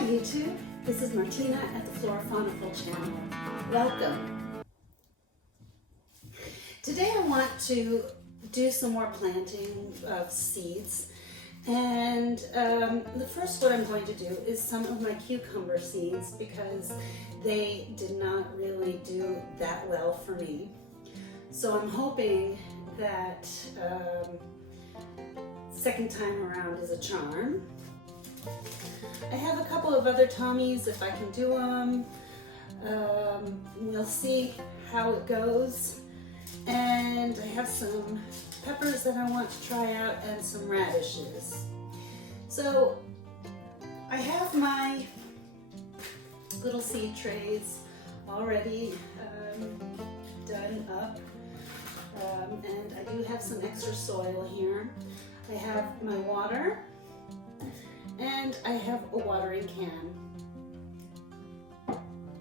YouTube, this is Martina at the Florifauniful channel. Welcome. Today I want to do some more planting of seeds, and the first what I'm going to do is some of my cucumber seeds because they did not really do that well for me. So I'm hoping that second time around is a charm. I have a couple of other Tommies if I can do them. We'll see how it goes. And I have some peppers that I want to try out and some radishes. So I have my little seed trays already done up. And I do have some extra soil here. I have my water. And I have a watering can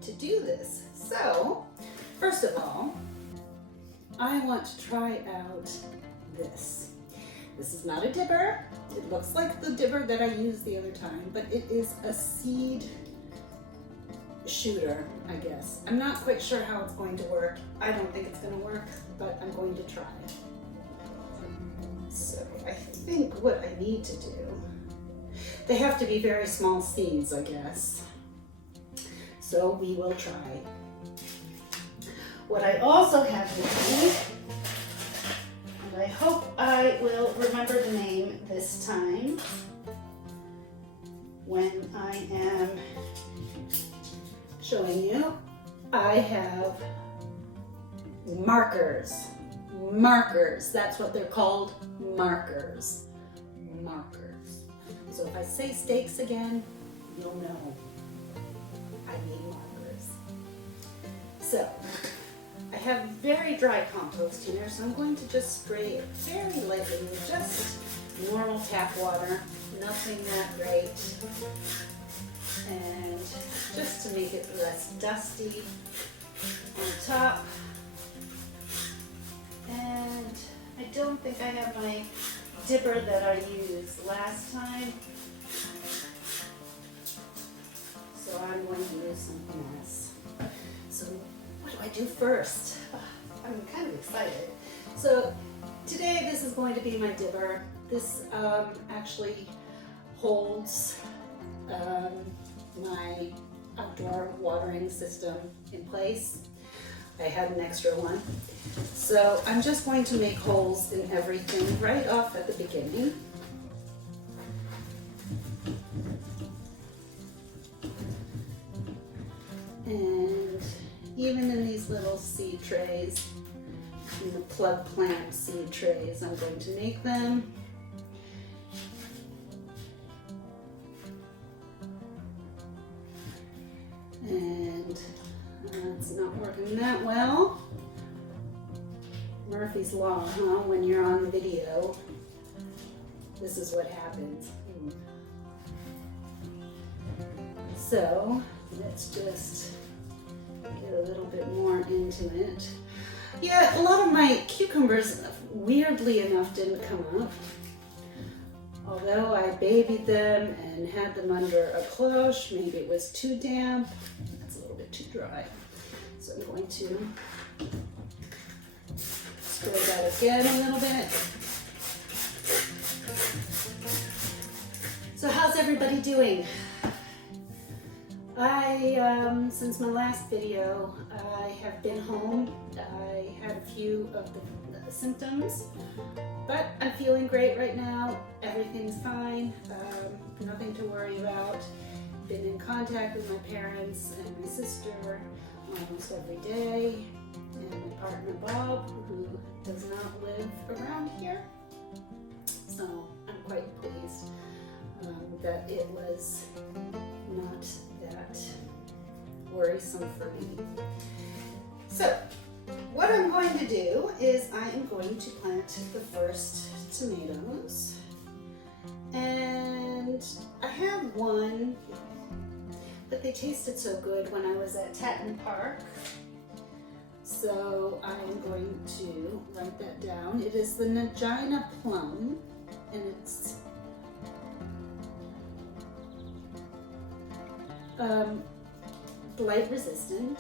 to do this. So, first of all, I want to try out this. This is not a dibber. It looks like the dibber that I used the other time, but it is a seed shooter, I guess. I'm not quite sure how it's going to work. I don't think it's going to work, but I'm going to try. So, I think what I need to do, they have to be very small seeds, I guess. So we will try. What I also have with me, and I hope I will remember the name this time when I am showing you, I have markers. Markers, that's what they're called, markers. Markers. So if I say stakes again, you'll know I need markers. So I have very dry compost here, so I'm going to just spray it very lightly with just normal tap water, nothing that great. And just to make it less dusty on top. And I don't think I have my dipper that I used last time, so I'm going to use something else. So what do I do first? I'm kind of excited. So today this is going to be my dibber. This actually holds my outdoor watering system in place. I had an extra one. So I'm just going to make holes in everything right off at the beginning. And even in these little seed trays, in the plug plant seed trays, I'm going to make them. And it's not working that well. Murphy's Law, huh? When you're on video, this is what happens. So let's just get a little bit more into it. Yeah, a lot of my cucumbers, weirdly enough, didn't come up. Although I babied them and had them under a cloche, maybe it was too damp. That's a little bit too dry. So I'm going to spray that again a little bit. So how's everybody doing? Since my last video, I have been home. I had a few of the symptoms, but I'm feeling great right now. Everything's fine, nothing to worry about. Been in contact with my parents and my sister almost every day, and my partner Bob, who does not live around here. So I'm quite pleased that it was not that worrisome for me. So what I'm going to do is I am going to plant the first tomatoes, and I have one, but they tasted so good when I was at Tatton Park. So I'm going to write that down. It is the Nagina plum, and it's blight resistant,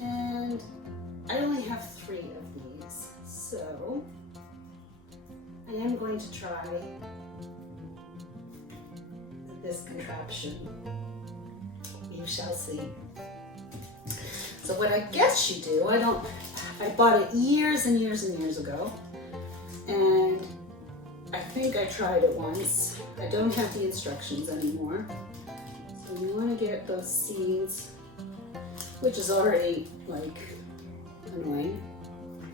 and I only have 3 of these, so I am going to try this contraption. You shall see. So what I guess you do, I bought it years and years and years ago, and I think I tried it once. I don't have the instructions anymore. So you want to get those seeds, which is already like annoying,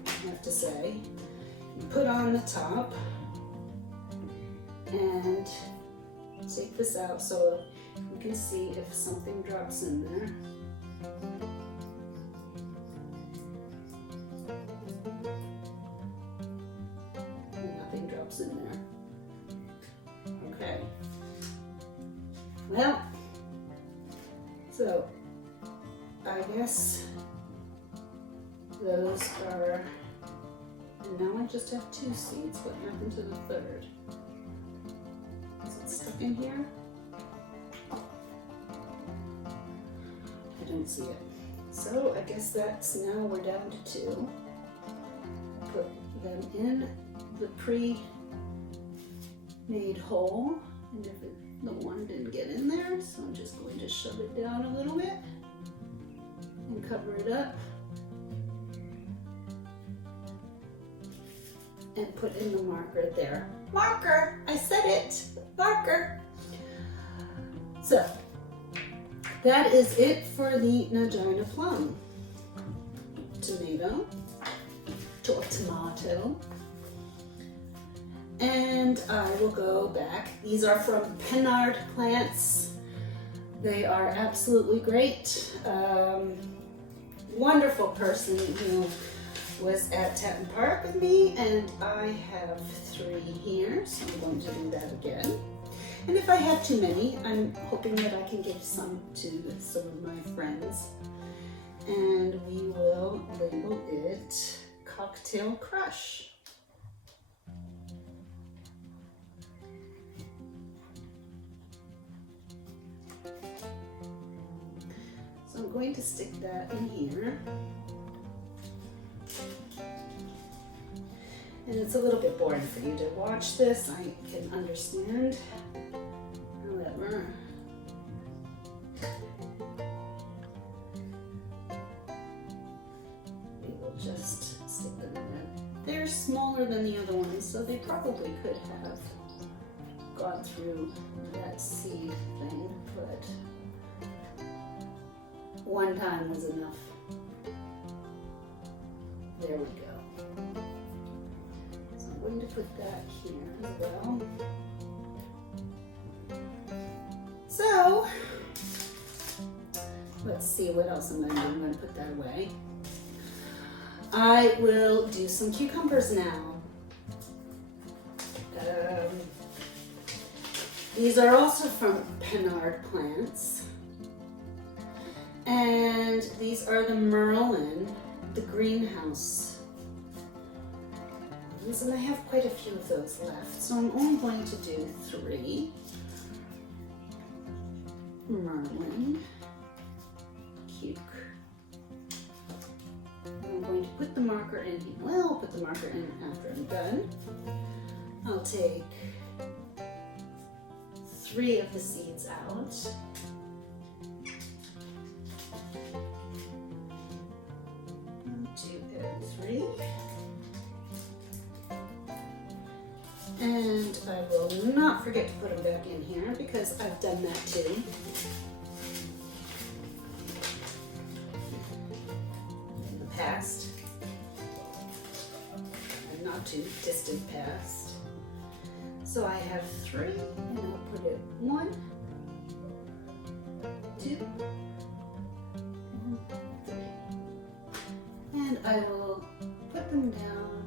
I have to say. You put on the top and take this out so you can see if something drops in there. And nothing drops in there. Okay. Well, so I guess those are, and now I just have 2 seeds. What happened to the 3rd? Is it stuck in here? I don't see it. So I guess that's, now we're down to 2. Put them in the pre-made hole, and if the one didn't get in there, so I'm just going to shove it down a little bit and cover it up and put in the marker there. Marker! I said it! Marker! So, that is it for the Nagina plum. Tomato. And I will go back. These are from Pennard Plants. They are absolutely great. Wonderful person who was at Tatton Park with me, and I have 3 here, so I'm going to do that again. And if I have too many, I'm hoping that I can give some to some of my friends. And we will label it Cocktail Crush. So I'm going to stick that in here. And it's a little bit boring for you to watch this, I can understand. However, we will just stick them in there. They're smaller than the other ones, so they probably could have gone through that seed thing, but one time was enough. There we go. I'm going to put that here as well. So, let's see what else I'm going to do. I'm going to put that away. I will do some cucumbers now. These are also from Pennard Plants. And these are the Merlin, the greenhouse. And I have quite a few of those left, so I'm only going to do 3. Merlin, cuke. I'm going to put the marker in here. Well, I'll put the marker in after I'm done. I'll take 3 of the seeds out. 1, 2, and 3. And I will not forget to put them back in here because I've done that too. In the past. And not too distant past. So I have 3, and I'll put it 1, 2, and 3. And I will put them down,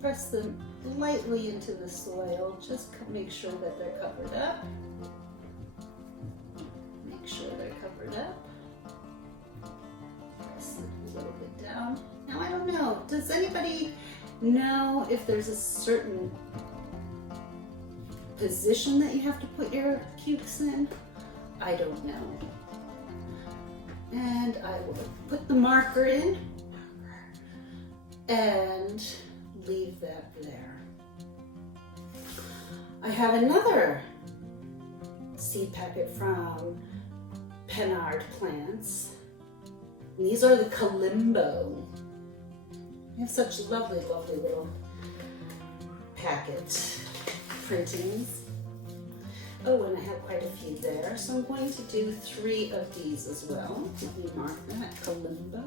press them lightly into the soil, just make sure that they're covered up. Make sure they're covered up. Press it a little bit down. Now I don't know, does anybody know if there's a certain position that you have to put your cukes in? I don't know. And I will put the marker in and leave that there. I have another seed packet from Pennard Plants. And these are the Kalimbo. They have such lovely, lovely little packet printings. Oh, and I have quite a few there, so I'm going to do 3 of these as well. Let me mark that, Kalimbo.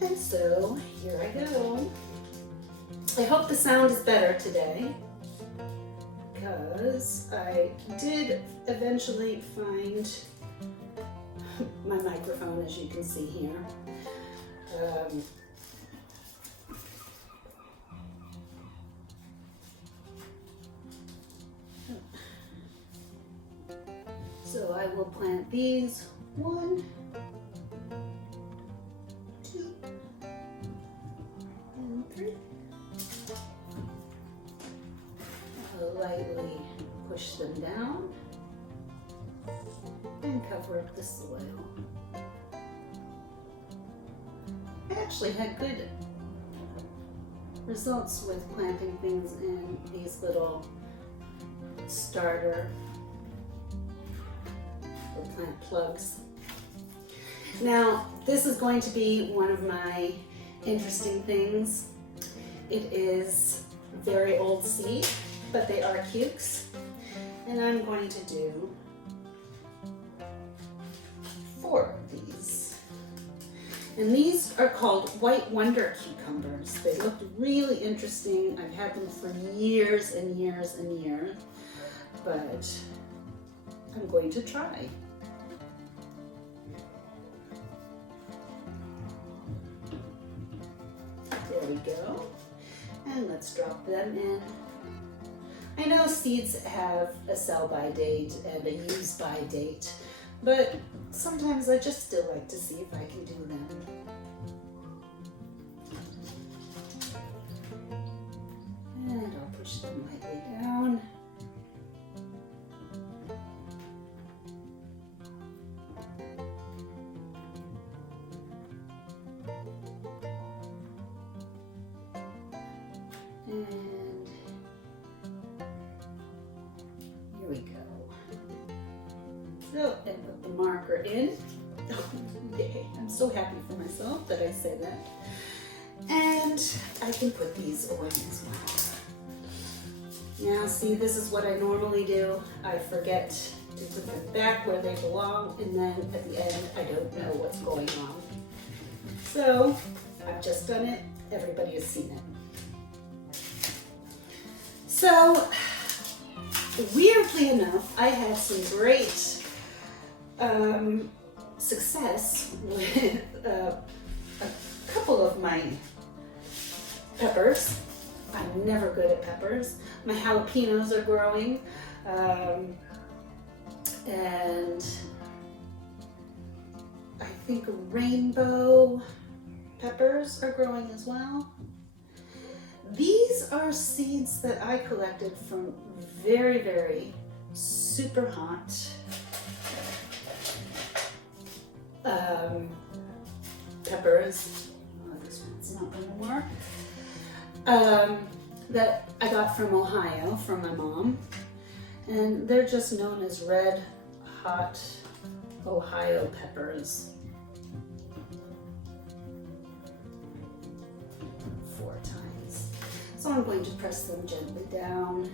And so, here I go. I hope the sound is better today, because I did eventually find my microphone, as you can see here. So I will plant these 1, 2, and 3. I'll lightly push them down and cover up the soil. I actually had good results with planting things in these little starter or plant plugs. Now, this is going to be one of my interesting things. It is very old seed, but they are cukes, and I'm going to do 4 of these. And these are called White Wonder cucumbers. They looked really interesting. I've had them for years and years and years, but I'm going to try. There we go. And let's drop them in. I know seeds have a sell-by date and a use-by date, but sometimes I just still like to see if I can do them. And I'll push them lightly down. And here we go. So, and put the marker in. Oh, yay. I'm so happy for myself that I say that. And I can put these away as well. Now, see, this is what I normally do. I forget to put them back where they belong, and then at the end, I don't know what's going on. So, I've just done it. Everybody has seen it. So, weirdly enough, I had some great success with a couple of my peppers. I'm never good at peppers. My jalapenos are growing, and I think rainbow peppers are growing as well. These are seeds that I collected from very, very super hot peppers. Oh, this one's not going to work. That I got from Ohio from my mom, and they're just known as red hot Ohio peppers. 4 times. So I'm going to press them gently down,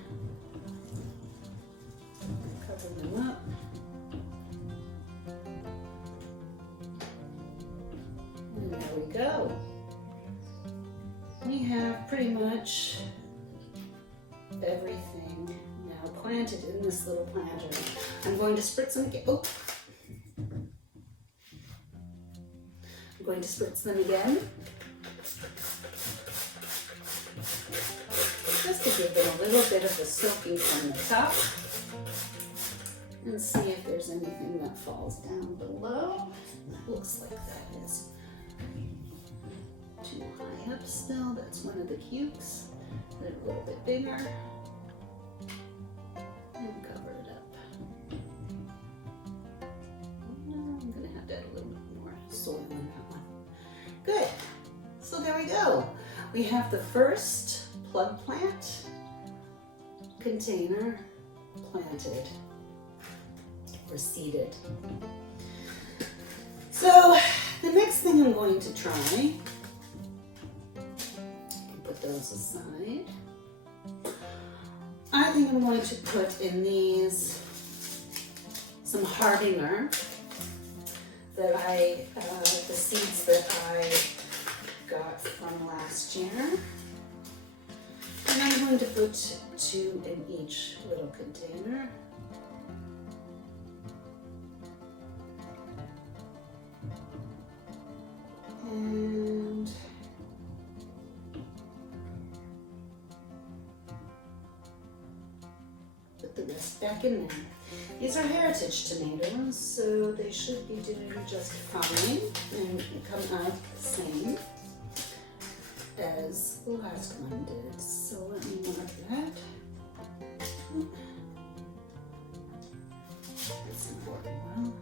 cover them up. And there we go. We have pretty much everything now planted in this little planter. I'm going to spritz them again. Oh. I'm going to spritz them again, just to give them a little bit of a soaking from the top, and see if there's anything that falls down below. It looks like that is up still. That's one of the cukes. They're a little bit bigger. And cover it up. I'm gonna have to add a little bit more soil in that one. Good. So there we go. We have the first plug plant container planted or seeded. So the next thing I'm going to try, put those aside. I think I'm going to put in these some hardinger that the seeds that I got from last year. And I'm going to put 2 in each little container. And put the rest back in there. These are heritage tomatoes, so they should be doing just fine and come out the same as the last one did. So let me mark that. That's an important one.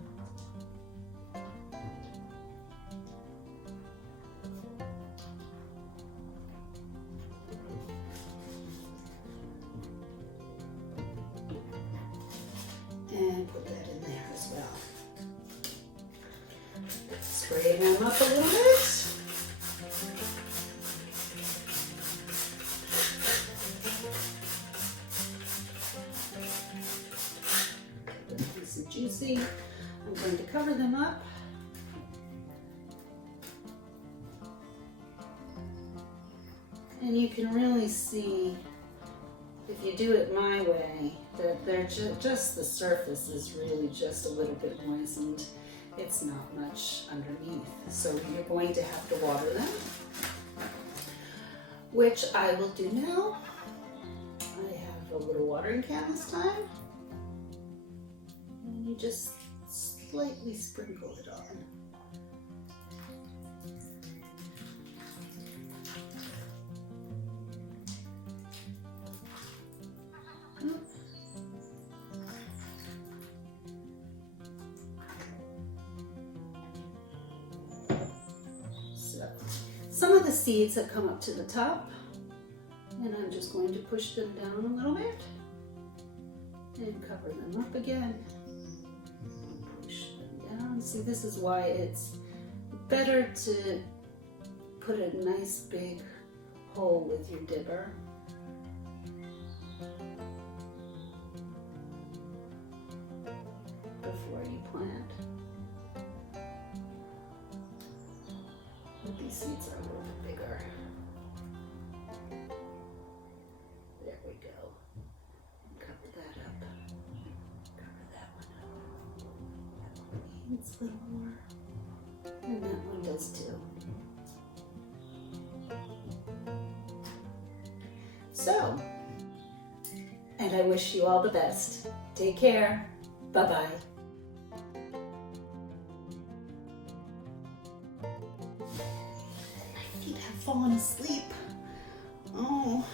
And put that in there as well. Spray them up a little bit. Nice and juicy. I'm going to cover them up. And you can really see, if you do it my way, that they're just the surface is really just a little bit moistened. It's not much underneath. So you're going to have to water them, which I will do now. I have a little watering can this time. And you just slightly sprinkle it on. Some of the seeds have come up to the top, and I'm just going to push them down a little bit and cover them up again. Push them down. See, this is why it's better to put a nice big hole with your dipper. Before you plant. These seeds are a little bit bigger. There we go. Cover that up. Cover that one up. That one needs a little more. And that one does too. So, and I wish you all the best. Take care. Bye-bye. Fallen asleep. Oh.